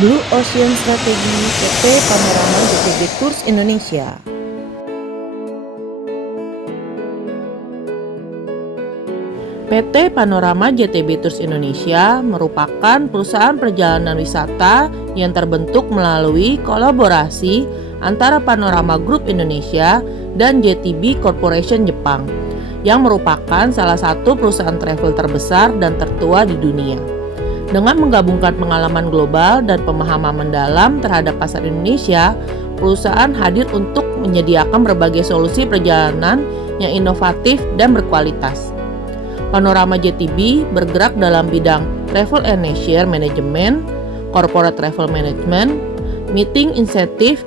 Blue Ocean Strategi PT Panorama JTB Tours Indonesia. PT Panorama JTB Tours Indonesia merupakan perusahaan perjalanan wisata yang terbentuk melalui kolaborasi antara Panorama Group Indonesia dan JTB Corporation Jepang, yang merupakan salah satu perusahaan travel terbesar dan tertua di dunia. Dengan menggabungkan pengalaman global dan pemahaman mendalam terhadap pasar Indonesia, perusahaan hadir untuk menyediakan berbagai solusi perjalanan yang inovatif dan berkualitas. Panorama JTB bergerak dalam bidang Travel and Leisure Management, Corporate Travel Management, Meeting Incentive,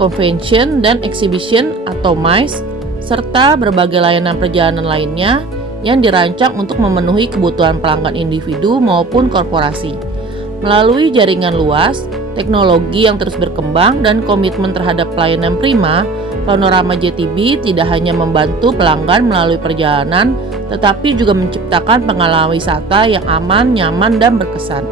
Convention dan Exhibition atau MICE, serta berbagai layanan perjalanan lainnya yang dirancang untuk memenuhi kebutuhan pelanggan individu maupun korporasi. Melalui jaringan luas, teknologi yang terus berkembang, dan komitmen terhadap pelayanan prima, Panorama JTB tidak hanya membantu pelanggan melalui perjalanan, tetapi juga menciptakan pengalaman wisata yang aman, nyaman, dan berkesan.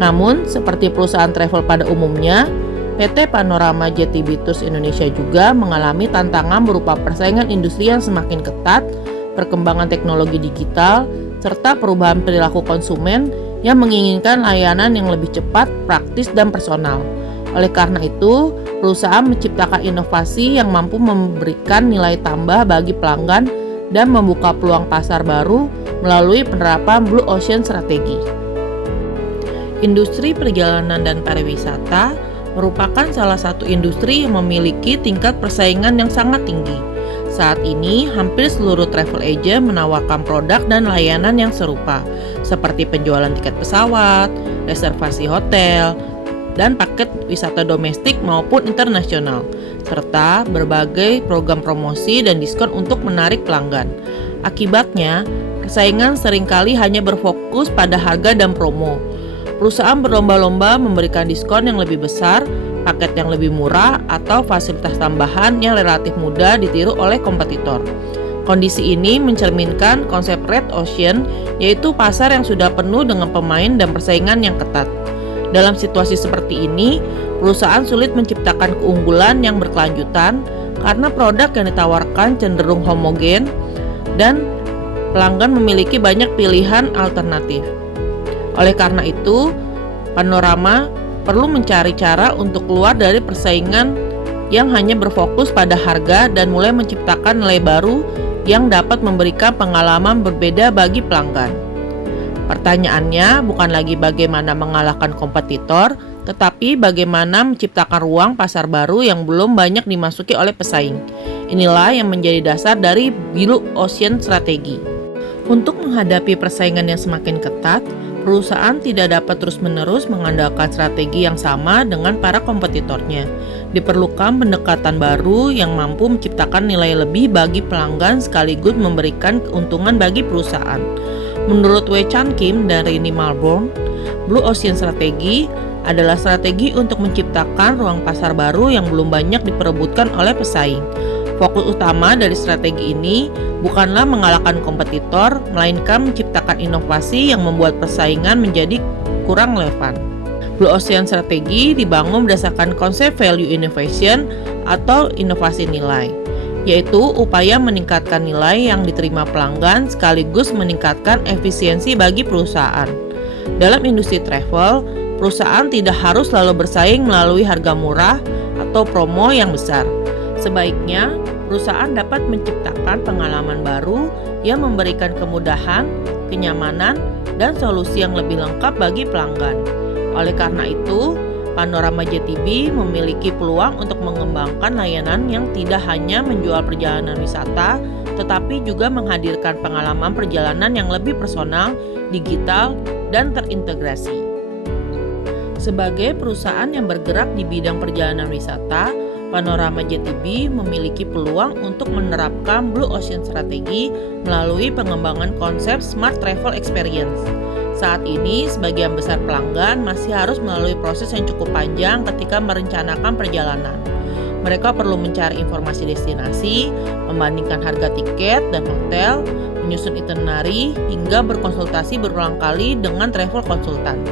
Namun, seperti perusahaan travel pada umumnya, PT Panorama JTB Tours Indonesia juga mengalami tantangan berupa persaingan industri yang semakin ketat, perkembangan teknologi digital, serta perubahan perilaku konsumen yang menginginkan layanan yang lebih cepat, praktis, dan personal. Oleh karena itu, perusahaan menciptakan inovasi yang mampu memberikan nilai tambah bagi pelanggan dan membuka peluang pasar baru melalui penerapan Blue Ocean Strategi. Industri perjalanan dan pariwisata merupakan salah satu industri yang memiliki tingkat persaingan yang sangat tinggi. Saat ini, hampir seluruh travel agent menawarkan produk dan layanan yang serupa, seperti penjualan tiket pesawat, reservasi hotel, dan paket wisata domestik maupun internasional, serta berbagai program promosi dan diskon untuk menarik pelanggan. Akibatnya, persaingan seringkali hanya berfokus pada harga dan promo. Perusahaan berlomba-lomba memberikan diskon yang lebih besar, paket yang lebih murah, atau fasilitas tambahan yang relatif mudah ditiru oleh kompetitor. Kondisi ini mencerminkan konsep Red Ocean, yaitu pasar yang sudah penuh dengan pemain dan persaingan yang ketat. Dalam situasi seperti ini, perusahaan sulit menciptakan keunggulan yang berkelanjutan karena produk yang ditawarkan cenderung homogen dan pelanggan memiliki banyak pilihan alternatif. Oleh karena itu, Panorama perlu mencari cara untuk keluar dari persaingan yang hanya berfokus pada harga dan mulai menciptakan nilai baru yang dapat memberikan pengalaman berbeda bagi pelanggan. Pertanyaannya bukan lagi bagaimana mengalahkan kompetitor, tetapi bagaimana menciptakan ruang pasar baru yang belum banyak dimasuki oleh pesaing. Inilah yang menjadi dasar dari Blue Ocean Strategi. Untuk menghadapi persaingan yang semakin ketat, perusahaan tidak dapat terus-menerus mengandalkan strategi yang sama dengan para kompetitornya. Diperlukan pendekatan baru yang mampu menciptakan nilai lebih bagi pelanggan sekaligus memberikan keuntungan bagi perusahaan. Menurut Wei Chan Kim dan Rini Malborn, Blue Ocean Strategi adalah strategi untuk menciptakan ruang pasar baru yang belum banyak diperebutkan oleh pesaing. Fokus utama dari strategi ini bukanlah mengalahkan kompetitor, melainkan menciptakan inovasi yang membuat persaingan menjadi kurang relevan. Blue Ocean Strategi dibangun berdasarkan konsep value innovation atau inovasi nilai, yaitu upaya meningkatkan nilai yang diterima pelanggan sekaligus meningkatkan efisiensi bagi perusahaan. Dalam industri travel, perusahaan tidak harus selalu bersaing melalui harga murah atau promo yang besar. Sebaiknya, perusahaan dapat menciptakan pengalaman baru yang memberikan kemudahan, kenyamanan, dan solusi yang lebih lengkap bagi pelanggan. Oleh karena itu, Panorama JTB memiliki peluang untuk mengembangkan layanan yang tidak hanya menjual perjalanan wisata, tetapi juga menghadirkan pengalaman perjalanan yang lebih personal, digital, dan terintegrasi. Sebagai perusahaan yang bergerak di bidang perjalanan wisata, Panorama JTB memiliki peluang untuk menerapkan Blue Ocean Strategi melalui pengembangan konsep Smart Travel Experience. Saat ini, sebagian besar pelanggan masih harus melalui proses yang cukup panjang ketika merencanakan perjalanan. Mereka perlu mencari informasi destinasi, membandingkan harga tiket dan hotel, menyusun itinerary, hingga berkonsultasi berulang kali dengan travel konsultan.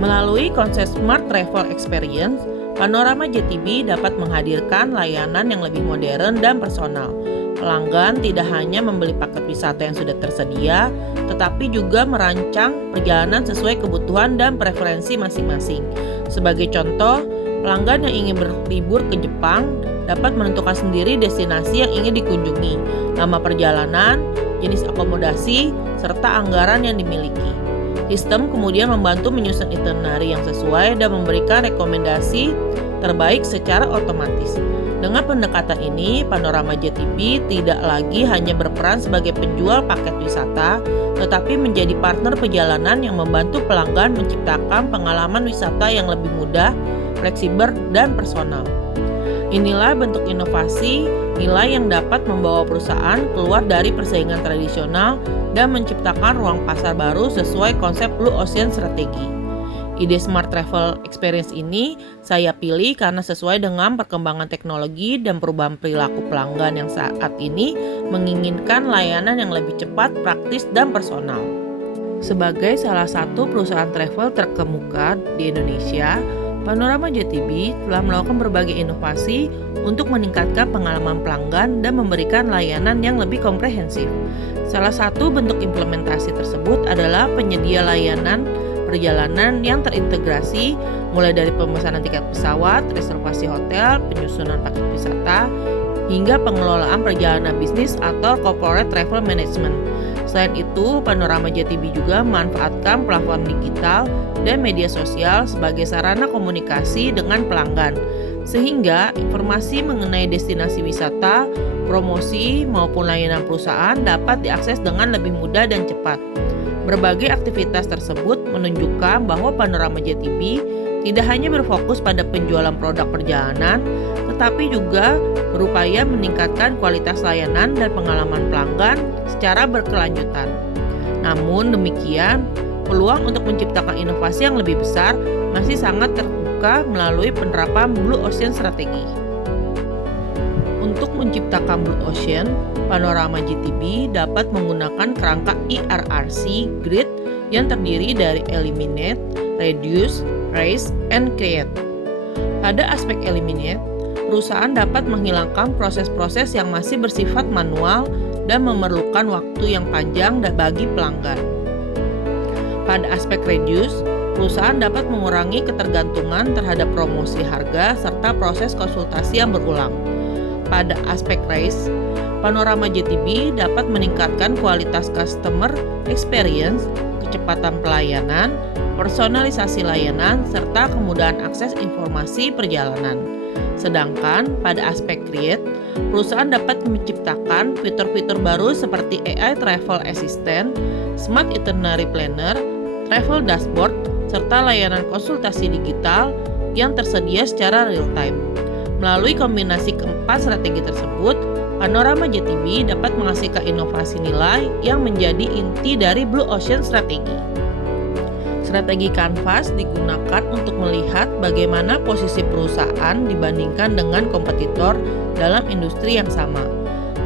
Melalui konsep Smart Travel Experience, Panorama JTB dapat menghadirkan layanan yang lebih modern dan personal. Pelanggan tidak hanya membeli paket wisata yang sudah tersedia, tetapi juga merancang perjalanan sesuai kebutuhan dan preferensi masing-masing. Sebagai contoh, pelanggan yang ingin berlibur ke Jepang dapat menentukan sendiri destinasi yang ingin dikunjungi, lama perjalanan, jenis akomodasi, serta anggaran yang dimiliki. Sistem kemudian membantu menyusun itinerary yang sesuai dan memberikan rekomendasi terbaik secara otomatis. Dengan pendekatan ini, Panorama JTB tidak lagi hanya berperan sebagai penjual paket wisata, tetapi menjadi partner perjalanan yang membantu pelanggan menciptakan pengalaman wisata yang lebih mudah, fleksibel, dan personal. Inilah bentuk inovasi nilai yang dapat membawa perusahaan keluar dari persaingan tradisional dan menciptakan ruang pasar baru sesuai konsep Blue Ocean Strategi. Ide Smart Travel Experience ini saya pilih karena sesuai dengan perkembangan teknologi dan perubahan perilaku pelanggan yang saat ini menginginkan layanan yang lebih cepat, praktis, dan personal. Sebagai salah satu perusahaan travel terkemuka di Indonesia, Panorama JTB telah melakukan berbagai inovasi untuk meningkatkan pengalaman pelanggan dan memberikan layanan yang lebih komprehensif. Salah satu bentuk implementasi tersebut adalah penyedia layanan perjalanan yang terintegrasi, mulai dari pemesanan tiket pesawat, reservasi hotel, penyusunan paket wisata, hingga pengelolaan perjalanan bisnis atau corporate travel management. Selain itu, Panorama JTB juga memanfaatkan platform digital dan media sosial sebagai sarana komunikasi dengan pelanggan, sehingga informasi mengenai destinasi wisata, promosi, maupun layanan perusahaan dapat diakses dengan lebih mudah dan cepat. Berbagai aktivitas tersebut menunjukkan bahwa Panorama JTB tidak hanya berfokus pada penjualan produk perjalanan, tetapi juga berupaya meningkatkan kualitas layanan dan pengalaman pelanggan secara berkelanjutan. Namun demikian, peluang untuk menciptakan inovasi yang lebih besar masih sangat terbuka melalui penerapan Blue Ocean Strategi. Untuk menciptakan Blue Ocean, Panorama JTB dapat menggunakan kerangka ERRC Grid yang terdiri dari Eliminate, Reduce, Raise, and Create. Pada aspek Eliminate, perusahaan dapat menghilangkan proses-proses yang masih bersifat manual dan memerlukan waktu yang panjang bagi pelanggan. Pada aspek Reduce, perusahaan dapat mengurangi ketergantungan terhadap promosi harga serta proses konsultasi yang berulang. Pada aspek Raise, Panorama JTB dapat meningkatkan kualitas customer experience, kecepatan pelayanan, personalisasi layanan, serta kemudahan akses informasi perjalanan. Sedangkan pada aspek Create, perusahaan dapat menciptakan fitur-fitur baru seperti AI Travel Assistant, Smart Itinerary Planner, Travel Dashboard, serta layanan konsultasi digital yang tersedia secara real-time. Melalui kombinasi keempat strategi tersebut, Panorama JTB dapat menghasilkan inovasi nilai yang menjadi inti dari Blue Ocean Strategi. Strategi Canvas digunakan untuk melihat bagaimana posisi perusahaan dibandingkan dengan kompetitor dalam industri yang sama.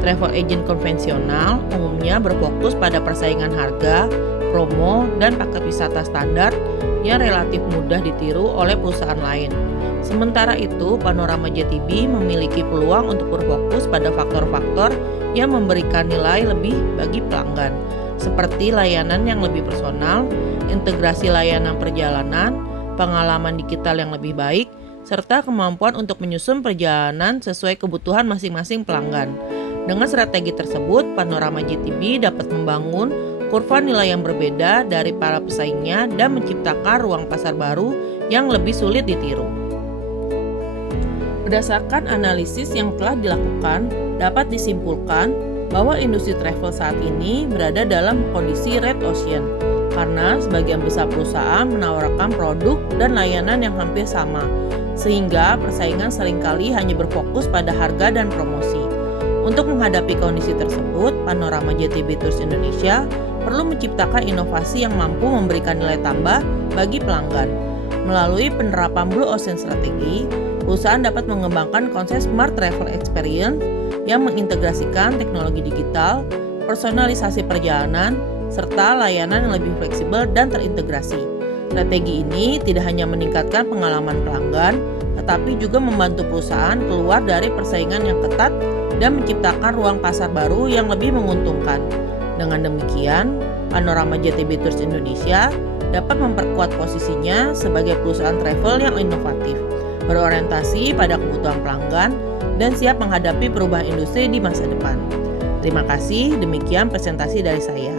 Travel agent konvensional umumnya berfokus pada persaingan harga, promo, dan paket wisata standar yang relatif mudah ditiru oleh perusahaan lain. Sementara itu, Panorama JTB memiliki peluang untuk berfokus pada faktor-faktor yang memberikan nilai lebih bagi pelanggan, seperti layanan yang lebih personal, integrasi layanan perjalanan, pengalaman digital yang lebih baik, serta kemampuan untuk menyusun perjalanan sesuai kebutuhan masing-masing pelanggan. Dengan strategi tersebut, Panorama JTB dapat membangun kurva nilai yang berbeda dari para pesaingnya dan menciptakan ruang pasar baru yang lebih sulit ditiru. Berdasarkan analisis yang telah dilakukan, dapat disimpulkan bahwa industri travel saat ini berada dalam kondisi red ocean karena sebagian besar perusahaan menawarkan produk dan layanan yang hampir sama, sehingga persaingan seringkali hanya berfokus pada harga dan promosi. Untuk menghadapi kondisi tersebut, Panorama JTB Tours Indonesia perlu menciptakan inovasi yang mampu memberikan nilai tambah bagi pelanggan. Melalui penerapan Blue Ocean Strategi, perusahaan dapat mengembangkan konsep Smart Travel Experience yang mengintegrasikan teknologi digital, personalisasi perjalanan, serta layanan yang lebih fleksibel dan terintegrasi. Strategi ini tidak hanya meningkatkan pengalaman pelanggan, tetapi juga membantu perusahaan keluar dari persaingan yang ketat dan menciptakan ruang pasar baru yang lebih menguntungkan. Dengan demikian, Panorama JTB Tours Indonesia dapat memperkuat posisinya sebagai perusahaan travel yang inovatif, berorientasi pada kebutuhan pelanggan, dan siap menghadapi perubahan industri di masa depan. Terima kasih, demikian presentasi dari saya.